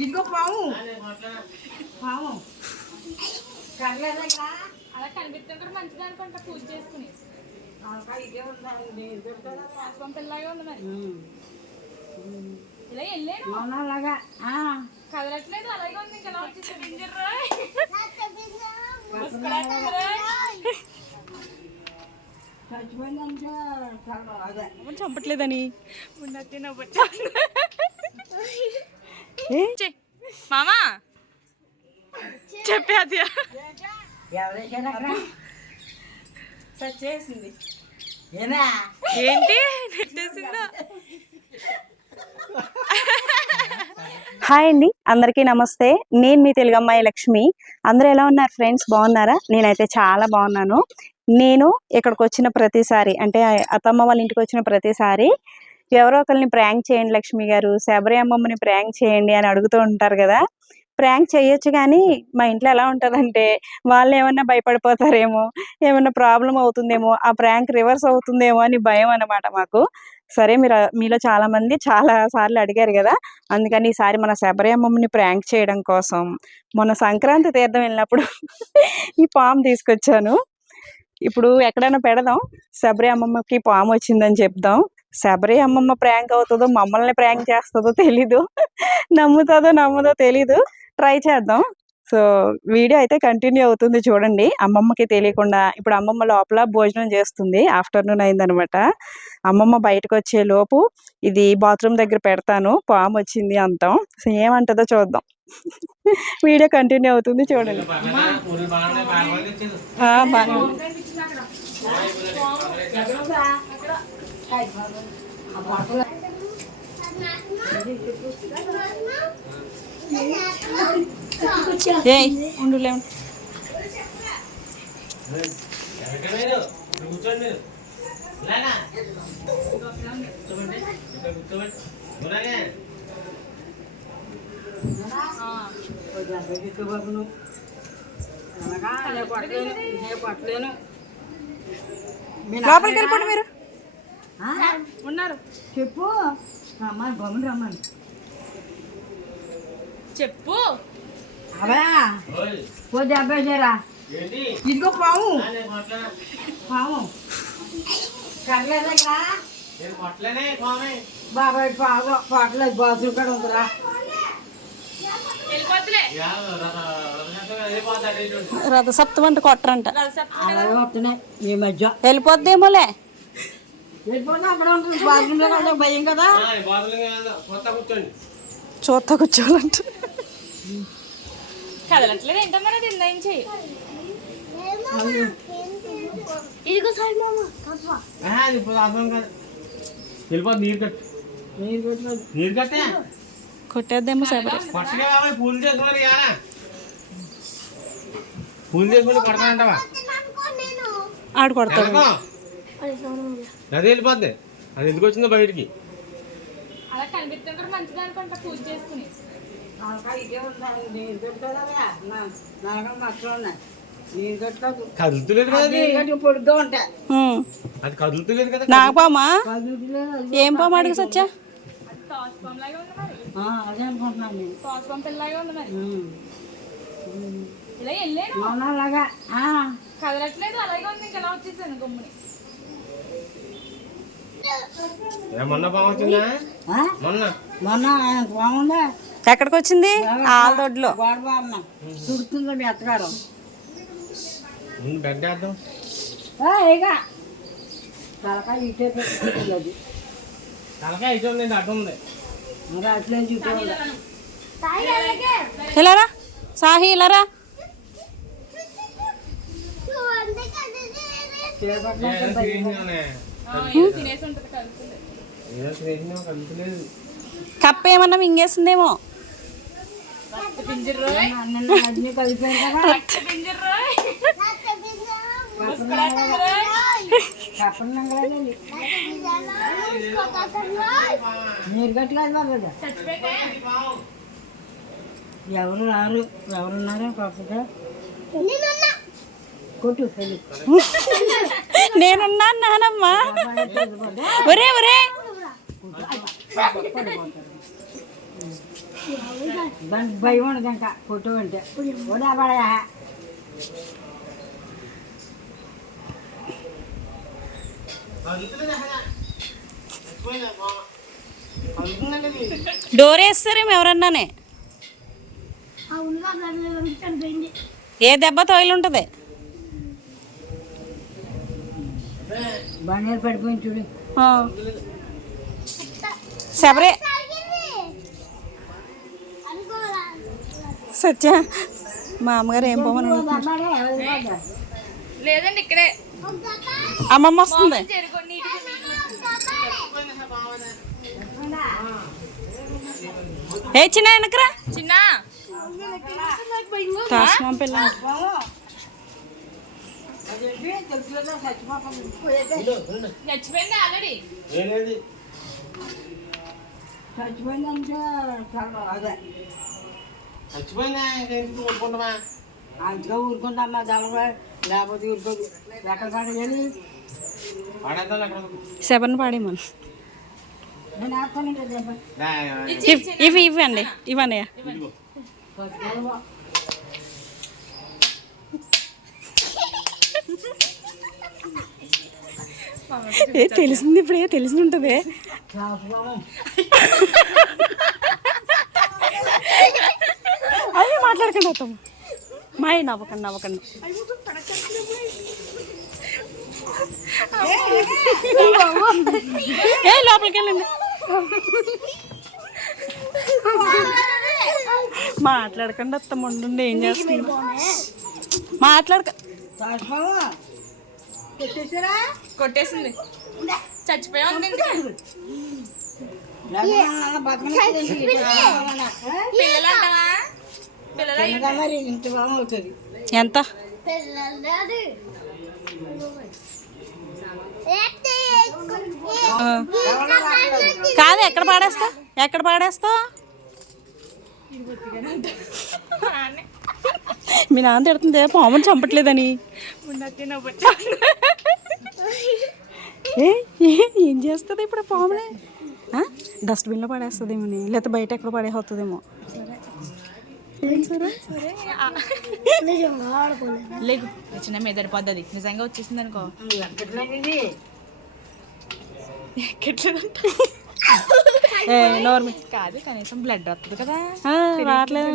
ఇదిగో పాము పాము కర్లేదా అలా కనిపిస్తుంటే మంచిది అనుకుంటా పూజ చేసుకుని ఇదే ఉందండి పాస్వం పిల్లగా ఉంది మరి ఇలా వెళ్ళాను అలాగా కదలట్లేదు అలాగే ఉంది ఇంకా ఎలా వచ్చేసి చంపట్లేదని మామా చెప్పే అది చేసింది ఏంటి నెట్టేసిందా హాయ్ అండి, అందరికీ నమస్తే. నేను మీ తెలుగు అమ్మాయి లక్ష్మి. అందరూ ఎలా ఉన్నారు ఫ్రెండ్స్? బాగున్నారా? నేనైతే చాలా బాగున్నాను. నేను ఇక్కడికి వచ్చిన ప్రతిసారి, అంటే అత్తమ్మ వాళ్ళ ఇంటికి వచ్చిన ప్రతిసారి ఎవరో ఒకరిని ప్రాంక్ చేయండి లక్ష్మి గారు, శబరి అమ్మమ్మని ప్రాంక్ చేయండి అని అడుగుతూ ఉంటారు కదా. ప్రాంక్ చేయొచ్చు, కానీ మా ఇంట్లో ఎలా ఉంటుందంటే వాళ్ళు ఏమన్నా భయపడిపోతారేమో, ఏమన్నా ప్రాబ్లం అవుతుందేమో, ఆ ప్రాంక్ రివర్స్ అవుతుందేమో అని భయం అన్నమాట మాకు. సరే, మీలో చాలా మంది చాలా సార్లు అడిగారు కదా, అందుకని ఈసారి మన శబరి అమ్మమ్మని ప్రాంక్ చేయడం కోసం మొన్న సంక్రాంతి తీర్థం వెళ్ళినప్పుడు ఈ పాము తీసుకొచ్చాను. ఇప్పుడు ఎక్కడైనా పెడదాం, శబరి అమ్మమ్మకి పాము వచ్చిందని చెప్దాం. శబరి అమ్మమ్మ ప్రాంక్ అవుతుందో మమ్మల్ని ప్రాంక్ చేస్తుందో తెలీదు, నమ్మదో తెలీదు. ట్రై చేద్దాం. సో వీడియో అయితే కంటిన్యూ అవుతుంది, చూడండి. అమ్మమ్మకి తెలియకుండా ఇప్పుడు అమ్మమ్మ లోపల భోజనం చేస్తుంది, ఆఫ్టర్నూన్ అయిందనమాట. అమ్మమ్మ బయటకు వచ్చే లోపు ఇది బాత్రూమ్ దగ్గర పెడతాను, పాము వచ్చింది అంటాం. సో ఏమంటుందో చూద్దాం. వీడియో కంటిన్యూ అవుతుంది, చూడండి. ఉండులే లోపలికి వెళ్ళిపోండి మీరు. ఉన్నారు చెప్పు రమ్మని గమని రమ్మని చెప్పు. అవా పోతే అబ్బాయిరా ఇదిగో పాము పాము కర్లేదా బాబాయ్ పాము పట్టలేదు, బాత్రూమ్ కూడా ఉందిరా. రథసప్తం అంటే కొట్టరంట, అలాగే వస్తున్నాయి ఈ మధ్య. వెళ్ళిపోద్దేమోలే. వెళ్ళిపోతే అక్కడ ఉంటుంది బాత్రూంలో కదా, భయం కదా. చూస్తా కూర్చోవాలంట. కదలట్లేదు ఏంటో మరి అది ఇందా చెయ్యి. ఇదిగో సాయి మామ నీరు కట్టే కొట్టేద్దేమో శబరి. పూలు చేసుకుని కొడతానంటావా? ఆడు కొడతాడు. అదే వెళ్ళిపోద్ది. అది ఎందుకు వచ్చిందో బయటికి. అలా కనిపిస్తుంటే మంచిది అనుకుంటా పూజ చేసుకుని ఇదే ఉందండి. నీరు కట్టుకోదా నలగం మచ్చలు ఉన్నాయి. నీరు కట్టుకోదు, కదులుతులేదు కదా, పొడుగ్గా ఉంటాయి. అది కదులుతులేదు కదా. నాగపామా? ఏం పాము అడిగి సచ్చా? అది తోసపం లాగా ఉంది మరి. అదే అనుకుంటున్నాను నేను. తోసపం పిల్లలాగా ఉంది మరి. ఇలా వెళ్ళాను అలాగా కదలట్లేదు అలాగే ఉంది ఇంకా ఎలా వచ్చేసాను గమ్ముని. మొన్న పాము వచ్చిందా? మొన్న బాగుందా? ఎక్కడికి వచ్చింది? ఆలదొడ్లో గోడ బాగున్నా చుడుతుందో మీ అత్తగారు. బెడ్ వేద్దాం. ఇక తలకాయ ఇటే పెట్టుకుంటుంది, అది తలకాయ ఇటు ఉంది, అటు ఉంది. మరి అట్లే చూసుకోవాలి. ఇలారా సాహి, ఇలారా. తినేసి ఉంటుంది కలుపుతుంది. కదులుతులేదు. కప్ప ఏమన్నా మింగేసిందేమో. అన్నీ కలిపాను కదా. నీరు గట్టి కాదు బాబు. ఎవరు రారు, ఎవరున్నారో కాకపోతే కొట్టు. నేనున్నా నానమ్మ. ఒరే ఒరే దానికి భయం ఉండదు ఇంకా కొట్టు అంటే కూడా పడా డోర్ వేస్తారేమో ఎవరన్నానే. ఏ దెబ్బ తోయిలు ఉంటుంది. బండి పడిపోయింది చూడు. శబరే సత్య మా అమ్మగారు ఏం పోమని లేదండి ఇక్కడే అమ్మమ్మ వస్తుంది. ఏ చిన్న వెనకరా చిన్న తాస్మాం పిల్ల చచ్చిపోయింది ఆల్రెడీ. చచ్చిపోయిందంటే అదే చచ్చిపోయిందా ఇంకెందుకు ఊరుకుంటామా? అంతగా ఊరుకుంటామా దళగా లేకపోతే ఊరుకోదు. ఎక్కడ పడగలి వాడేద్దాం అక్కడ. సెవెన్ పాడేమను. నేను ఆడుతాను ఇవి ఇవ్వండి ఇవ్వండి. తెలిసింది ఇప్పుడే తెలిసి ఉంటుంది. అదే మాట్లాడకండి అవుతాము మా నవ్వకండి నవ్వకండి. ఏ లోపలికి వెళ్ళండి. మాట్లాడకండి అత్తమ్మ ఉండండి. ఏం చేస్తుంది మాట్లాడక. కొట్టేసింది చచ్చిపోయా ఉంది. మరి ఇంత బాగా అవుతుంది. ఎంత కాదు ఎక్కడ పాడేస్తా ఎక్కడ పాడేస్తా. మీ నాన్న తిడుతుంది పాముని చంపట్లేదని. ఏం చేస్తుంది ఇప్పుడు పాముని? డస్ట్బిన్లో పడేస్తుందేమో లేకపోతే బయట ఎక్కడ పడేస్తుందేమో. లేదు చిన్న మెదడు పద్ధతి నిజంగా వచ్చేసింది అనుకో. నార్మల్ కాదు కనీసం బ్లడ్ వస్తుంది కదా. రావట్లేదు.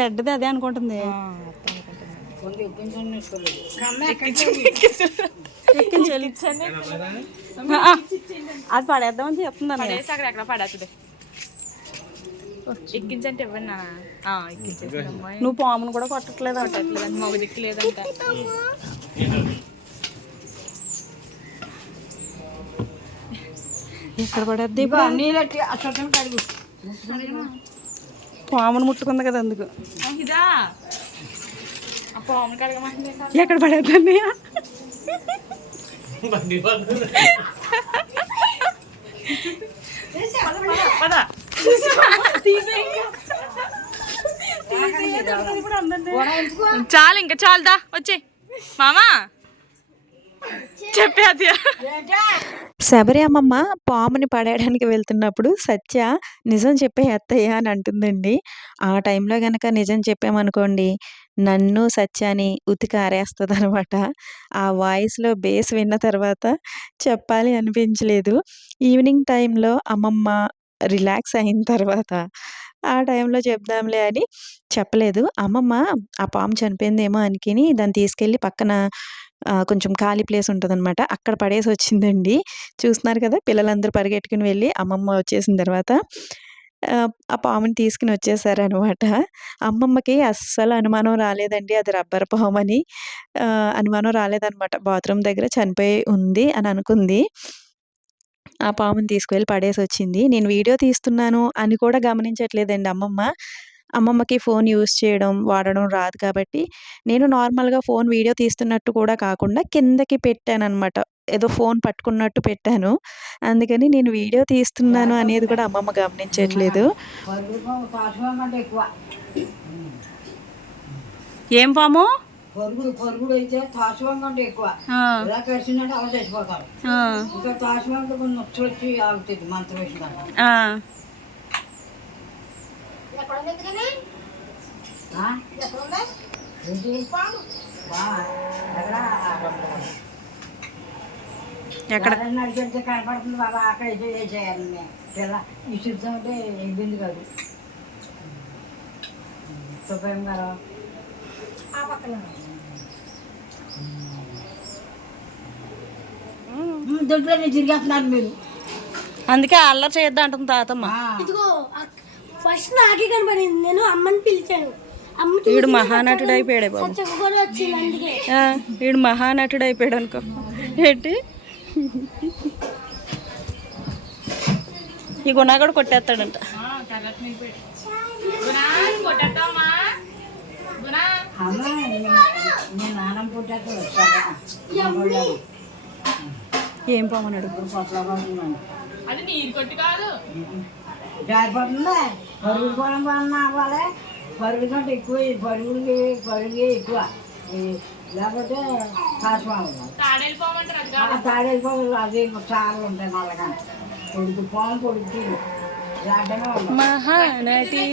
రెడ్ది అదే అనుకుంటుంది. అది పడేద్దామని చెప్తున్నాను. అక్కడ ఎక్కడ పడేస్తుంది. ఎక్కించంటే ఇవ్వండి ఎక్కించేసి. నువ్వు పామును కూడా కొట్టట్లేదు కొట్టట్లేదండి మగ దిక్కు లేదంట. ఎక్కడ పడేద్ది కడుగు. పామును ముట్టుకుంది కదా అందుకు. ఇదా ఆ పాముని కడగమంటే ఎక్కడ పడేద్దాన్ని? చాలు ఇంకా చాలుదా వచ్చే మామా చెప్పేది. శబరి అమ్మమ్మ పాముని పడేయడానికి వెళ్తున్నప్పుడు సత్య నిజం చెప్పే అత్తయ్య అని అంటుందండి. ఆ టైంలో కనుక నిజం చెప్పామనుకోండి నన్ను సత్యాని ఉతికి ఆరేస్తుంది అనమాట. ఆ వాయిస్లో బేస్ విన్న తర్వాత చెప్పాలి అనిపించలేదు. ఈవినింగ్ టైంలో అమ్మమ్మ రిలాక్స్ అయిన తర్వాత ఆ టైంలో చెప్దాంలే అని చెప్పలేదు. అమ్మమ్మ ఆ పాము చనిపోయిందేమో అనుకుని దాన్ని తీసుకెళ్ళి పక్కన కొంచెం ఖాళీ ప్లేస్ ఉంటుందన్నమాట. అక్కడ పడేసి వచ్చిందండి. చూస్తున్నారు కదా పిల్లలందరూ పరిగెట్టుకుని వెళ్ళి అమ్మమ్మ వచ్చేసిన తర్వాత ఆ పాముని తీసుకుని వచ్చేసారనమాట. అమ్మమ్మకి అస్సలు అనుమానం రాలేదండి అది రబ్బర్ పాము అని. అనుమానం రాలేదనమాట. బాత్రూమ్ దగ్గర చనిపోయి ఉంది అని అనుకుంది. ఆ పాముని తీసుకువెళ్ళి పడేసి వచ్చింది. నేను వీడియో తీస్తున్నాను అని కూడా గమనించట్లేదండి అమ్మమ్మ. అమ్మమ్మకి ఫోన్ యూజ్ చేయడం వాడడం రాదు కాబట్టి నేను నార్మల్గా ఫోన్ వీడియో తీస్తున్నట్టు కూడా కాకుండా కిందకి పెట్టానన్నమాట. ఏదో ఫోన్ పట్టుకున్నట్టు పెట్టాను. అందుకని నేను వీడియో తీస్తున్నాను అనేది కూడా అమ్మమ్మ గమనించట్లేదు. ఏం పాము? పరుగుడు అయితే తాసువం కంటే ఎక్కువ. ఇలా కలిసిందంటే అలా చచ్చిపోతారు. ఇంకా తాసువంటే కొన్ని నొచ్చి వచ్చి ఆగుతుంది మంత్రం వేసిందంట. ఆ? ఏంటి? ఎక్కడ నడిచెళ్తే కనపడుతుంది బాబా, అక్కడ చేయాలి పిల్ల ఈ శుద్ధం అంటే ఇబ్బంది కాదు. సుబ్బయ్య గారు ఆ పక్కన దొడ్లోనే తిరిగేస్తున్నారు మీరు. అందుకే అల్లరి చేయొద్దు అంటుంది తాతమ్మ. ఇదిగో ఫస్ట్ నాకే కనపడింది, నేను అమ్మని పిలిచాను. అమ్మ వీడు మహానటుడు అయిపోయాడే బాబు. కూడా వచ్చింది అందుకే. వీడు మహానటుడు అయిపోయాడు అనుకో. ఏంటి ఈ గుణ కూడా కొట్టేస్తాడంట. అమ్మ నేను నాన్న పుట్టాక ఏం పోమన్నాడు పొట్ల పడుతున్నాను. అది నీరు కొట్టి కాదు, జారిపోతుందా? పరుగులు పొలం పడినా అవ్వాలి, పరుగుల కంటే ఎక్కువ పరుగు ఎక్కువ, లేకపోతే కాసుకోవాలి. తాడెళ్ళిపోమంటారు. అది కాదు, తాడేసుకోవాలి. అది చాలా ఉంటాయి నల్లగా పొడుగు పాము పొడుగు మహానటి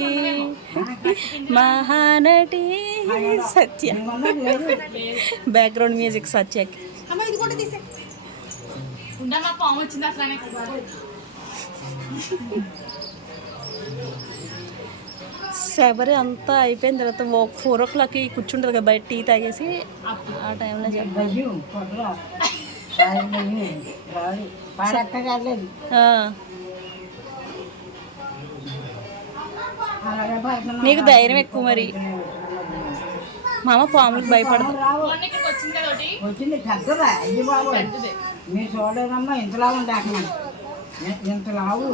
మహానటి సత్య. బ్యాక్గ్రౌండ్ మ్యూజిక్ సత్యకి. ఉండమ్మా, పాము వచ్చింది అసలు. శబరి అంతా అయిపోయిన తర్వాత 4 o'clock కూర్చుంటుంది కదా బయట టీ తాగేసి, ఆ టైంలో చెప్పాలి. నీకు ధైర్యం ఎక్కువ మరి. మామ పాములకు భయపడదు. ఇక్కడికి వచ్చింది కదా ఒకటి, వచ్చింది పెద్దదా? ఇది బాబు మీరు చూడలేదమ్మా, ఇంతలా ఉంది అక్కడ, ఇంతలావు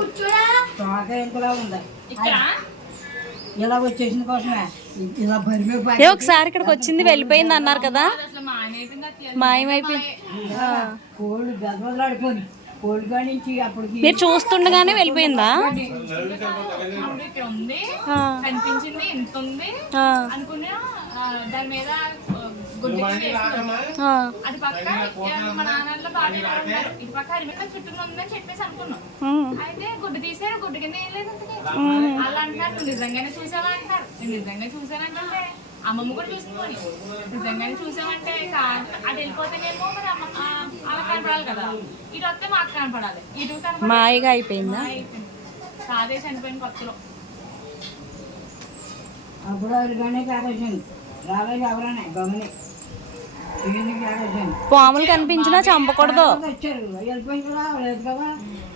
తోక ఇంతలా ఉంది. ఇక్కడ ఇలా వచ్చేసిన కోసమే ఇలా బరిమే ఒకసారి ఇక్కడికి వచ్చింది వెళ్ళిపోయింది అన్నారు కదా, అసలు మాయమైపోయింది. మాయమైపోయింది. కోళ్ళు గదవలాడిపోయి కోళ్ళు కానించి అప్పటికి మీరు చూస్తుండగానే వెళ్ళిపోయిందా? అప్పుడు ఇక్కడ ఉంది, కనిపించింది, ఇంత ఉంది అనుకున్నా. దాని మీద గుడ్డ అది పక్క మా నాన్నలో బాగా ఉన్నారు, ఇటు పక్క అరిమిక చుట్టూ ఉందని చెప్పేసి అనుకున్నాం. అయితే గుడ్డు తీసారు, గుడ్డు కింద ఏం లేదు. అలా అంటున్నారు, నువ్వు నిజంగానే చూసావా అంటారు. నేను నిజంగా చూసానంటే అమ్మమ్మ కూడా చూసుకొని నిజంగానే చూసామంటే కాదు, అటు వెళ్ళిపోతేనేమో మరి అమ్మ అలా కనపడాలి కదా, ఇటు వస్తే మాకు కనపడాలి, ఇటు కనపడాలి. మాయగా అయిపోయిందా? కాదే చనిపోయిన కొత్తలో అప్పుడు ఎవరిగానే కారేసింది, రాలేదు ఎవరైనా గమని కారేసింది. పాములు కనిపించినా చంపకూడదు. వచ్చారు వెళ్ళిపోయి కూడా లేదు కదా,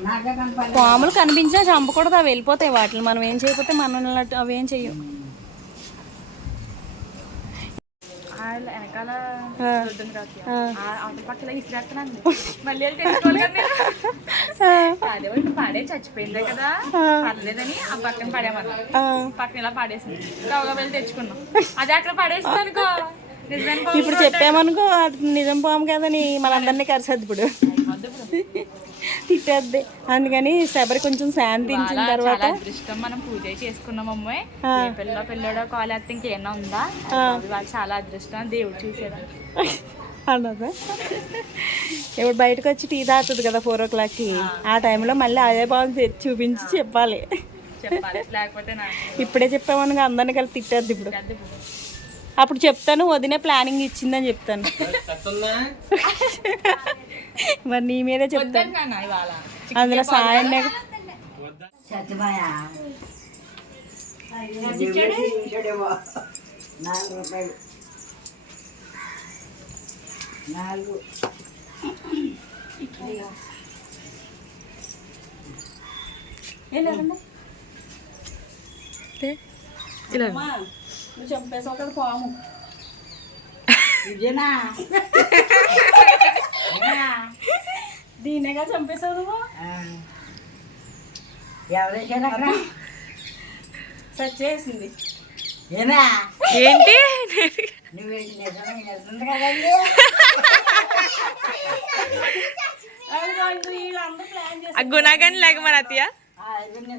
నాకే కనపడలేదు. పాములు కనిపించినా చంపకూడదు, అవి వెళ్ళిపోతాయి. వాటిని మనం ఏం చేయకపోతే మనల్ని అవి ఏం చెయ్యం. వెనకాల అవతల పక్కల ఇసిరేస్తున్నాను, మళ్ళీ తెచ్చుకోవాలి కదా. అదే పాడే చచ్చిపోయిందే కదా, పర్లేదని ఆ పక్కన పడేమన్నా, పక్కన ఇలా పాడేసింది, గవగా వెళ్ళి తెచ్చుకున్నాం. అదే అక్కడ పడేసింది అనుకో, ఇప్పుడు చెప్పామనుకో అది నిజం పాము కదని మనందరినీ కరిసేది. ఇప్పుడు తిట్టేద్ది. అందుకని శబరి కొంచెం శాంతించిన తర్వాత అదృష్టం మనం పూజ చేసుకున్నాం. అమ్మాయి పిల్లడో కాలేస్తే ఇంకేమన్నా ఉందా, వాళ్ళు చాలా అదృష్టం, దేవుడు చూసేదా అన్నదా. ఇప్పుడు బయటకు వచ్చి టీ తాగుతుంది కదా 4 o'clock, ఆ టైంలో మళ్ళీ అదే బాగుంది తెచ్చి చూపించి చెప్పాలి. లేకపోతే ఇప్పుడే చెప్పామనుకో అందరిని కలిపి తిట్టేద్ది. ఇప్పుడు అప్పుడు చెప్తాను వదినే ప్లానింగ్ ఇచ్చిందని చెప్తాను. మరి నీ మీదే చెప్తాను. అందులో సాయం సత్యమాయ 4 రూపాయలు 4 నువ్వు చంపేసావు కదా పాము. ఇదేనా దీనేగా చంపేసావు నువ్వు. ఎవరైనా అక్కడ సచ్చేసింది. ఏనా ఏంటి నువ్వు నిజంగా కదండి. గుణగాని లేక మన అత్తయ్య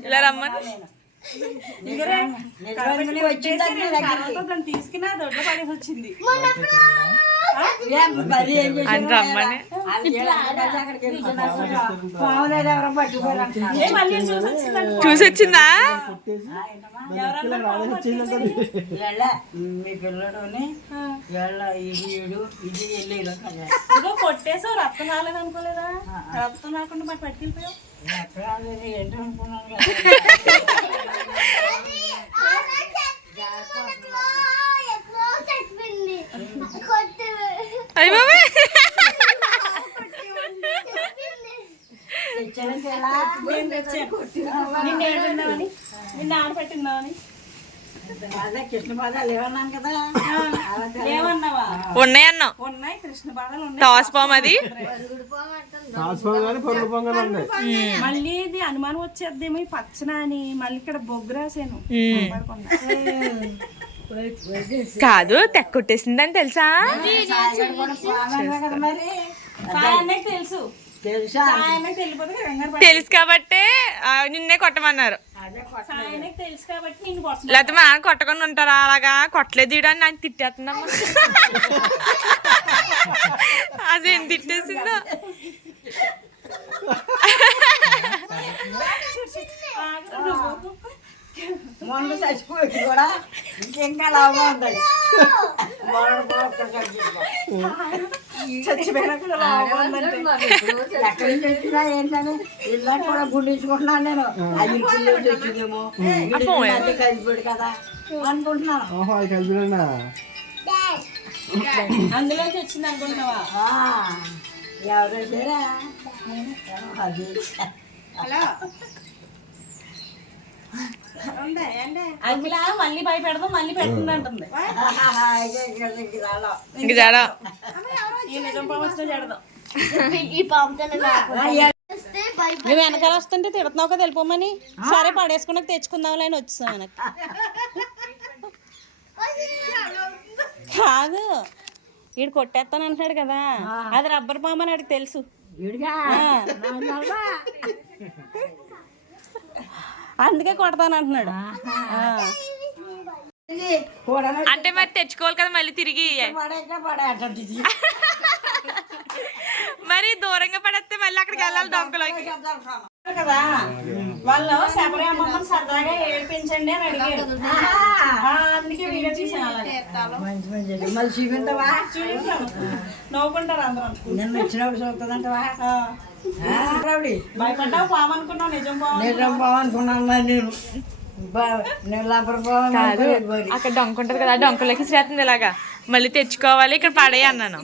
ఇలా రమ్మని వచ్చింది తీసుకుని దొడ్లో పడేసి వచ్చింది. మరి ఏం చేశారు? అని రమ్మని అది అక్కడికి పావులేదు ఎవరో పట్టుకోరు చూసొచ్చిందా మీ పిల్లడుని ఇది వెళ్ళి కొట్టేసావు రక్తం రాలేదు అనుకోలేదా రక్తం రాకుండా మరి పట్టుకెళ్ళిపోయావు ఎక్కడ ఏంటో అనుకున్నాను అయ్య బాబే నిన్ను ఆడపెట్టిందామని అదే కృష్ణ పాదాలు ఏమన్నాను కదా ఏమన్నావా ఉన్నాయన్నా ఉన్నాయి కృష్ణ బాధలు ఉన్నాయి తాసుపాము అది మళ్ళీ ఇది అనుమానం వచ్చేద్దేమో ఈ పచ్చన అని మళ్ళీ ఇక్కడ బొగ్గు రాసాను కాదు తెక్కొట్టేసిందని తెలుసా కదా మరి సాయన్నకి తెలుసు తెలుసా సాయన్నకి వెళ్ళిపోతే కంగారు తెలుసు కాబట్టే నిన్నే కొట్టమన్నారు సాయన్నకి తెలుసు కాబట్టి నిన్ను కొట్ట లేకపోతే మా నాన్న కొట్టకుండా ఉంటారా అలాగా కొట్టలేదు తీయడానికి నాకు తిట్టేస్తుందమ్మా అదేం తిట్టేసిందో మొన్న చచ్చిపోయి కూడా ఇంకెంకా లాభంగా ఉంటుంది చచ్చిపోయినా కూడా లావుగా ఉందంటే. ఎక్కడి నుంచి వచ్చినా ఏంటని ఇలా కూడా గుండించుకుంటున్నాను నేను అది పిల్లలు తెచ్చిందేమో కలిసిపోయాడు కదా అనుకుంటున్నాను అందులోకి వచ్చింది అనుకుంటున్నావా ఎవరు వచ్చారా అది అఖిల మళ్ళీ భయపెడదాం మళ్ళీ పెట్టండి అంటుంది ఇంక జాడా ఈ నిజం ప్రవచనం చేడదాం ఈ పాముతో నువ్వు వెనకాల వస్తుంటే తిడుతున్నావు కదా వెళ్ళిపోమని సరే పడేసుకున్నాక తెచ్చుకుందాంలే అని వచ్చాం వెనక్కి కాదు వీడు కొట్టేస్తాను అంటున్నాడు కదా అది రబ్బర్ పాము అని వాడికి తెలుసు అందుకే కొడతాను అంటున్నాడు అంటే మరి తెచ్చుకోవాలి కదా మళ్ళీ తిరిగి మరి దూరంగా పడేస్తే మళ్ళీ అక్కడికి వెళ్ళాలి డొంకలోకి కదా వాళ్ళు శబరి అమ్మమ్మని సరదాగా ఏడిపించండి అని అడిగారు అందుకే వీడియో తీసాను అలాగే మళ్ళీ చూపించవా నవ్వుకుంటారు అందరం నిన్న వచ్చినప్పుడు చూస్తుందంటవా భయపడ్డావు పాము అనుకున్నావు నిజం పాము నిజం బాగునుకున్నాను మరి నేను లబ్బర్ కాదు అక్కడ డొంక ఉంటది కదా డొంకలోకి శ్రేతుంది ఇలాగా మళ్ళీ తెచ్చుకోవాలి ఇక్కడ పడేయి అన్నాను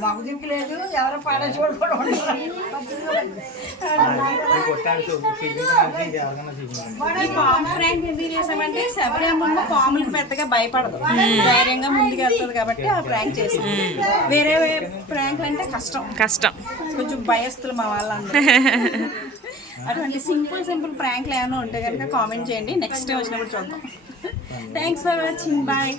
మాకు దిక్కు లేదు ఎవరో పడే చూడకుండా ఈ పాము ప్రాంక్ ఎందుకు చేసామంటే శబరి అమ్మమ్మ పాములకు పెద్దగా భయపడదు ధైర్యంగా ముందుకు వెళ్తుంది కాబట్టి ఆ ప్రాంక్ చేసింది వేరే ప్రాంక్ అంటే కష్టం కొంచెం భయస్తులు మా వాళ్ళందరూ అటువంటి సింపుల్ ప్రాంక్లు ఏమైనా ఉంటే కనుక కామెంట్ చేయండి నెక్స్ట్ వచ్చినప్పుడు చూద్దాం థ్యాంక్స్ ఫర్ వాచింగ్ బాయ్